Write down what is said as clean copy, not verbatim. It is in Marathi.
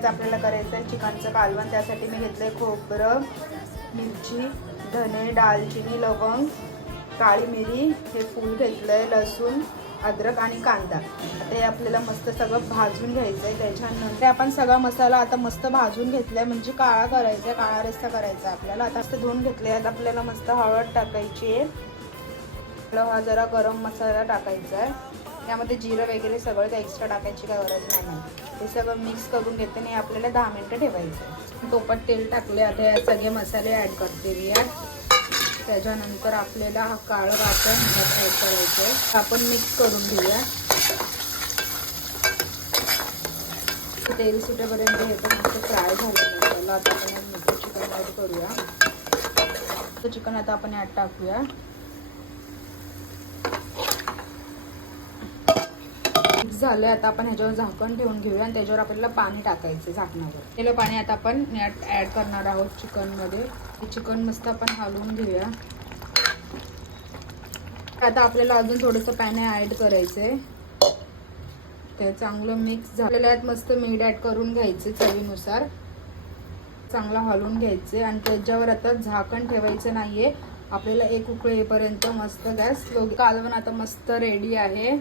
आपल्याला करायचं आहे चिकनचं कालवण। त्यासाठी मी घेतलंय खोबरं, मिरची, धने, दालचिनी, लवंग, काळी मिरी, हे फूल घेतलंय, लसूण, अद्रक आणि कांदा। आता हे आपल्याला मस्त सगळं भाजून घ्यायचं आहे। त्याच्यानंतर आपण सगळा मसाला आता मस्त भाजून घेतलाय, म्हणजे काळा करायचा आहे, काळा रस्सा करायचा आपल्याला। आता मस्त धुवून घेतले। आता आपल्याला मस्त हळद टाकायची आहे, हा जरा गरम मसाला टाकायचा आहे, त्यामध्ये जिरं वगैरे सगळं काही एक्स्ट्रा टाकायची काय गरज नाही। हे सगळं मिक्स करून घेते आणि आपल्याला 10 मिनिटं ठेवायचं आहे। टोपात तेल टाकले, आता हे सगळे मसाले ॲड करते मी यात। त्याच्यानंतर आपल्याला हा काळं वाटण ॲड करायचं आहे, आपण मिक्स करून घेऊया। तेल सुटेपर्यंत हे पण मस्त फ्राय झालं मसाला। आता आपण मस्त चिकन ॲड करूया। तर चिकन आता आपण यात टाकूया। झालं, आता आपण ह्याच्यावर झाकण ठेवून घेऊया आणि त्याच्यावर आपल्याला पाणी टाकायचं झाकणावर। तेल पाणी आता आपण यात ॲड करणार आहोत चिकनमध्ये। हे चिकन मस्त आपण हलवून घेऊया। आता आपल्याला अजून थोडंसं पाणी ॲड करायचं आहे, ते चांगलं मिक्स झालेलं आहे। मस्त मीठ ॲड करून घ्यायचं चवीनुसार, चांगलं हलवून घ्यायचे आणि त्याच्यावर आता झाकण ठेवायचं नाहीये आपल्याला। एक उकळी येईपर्यंत मस्त गॅस स्लो। कालवण आता मस्त रेडी आहे।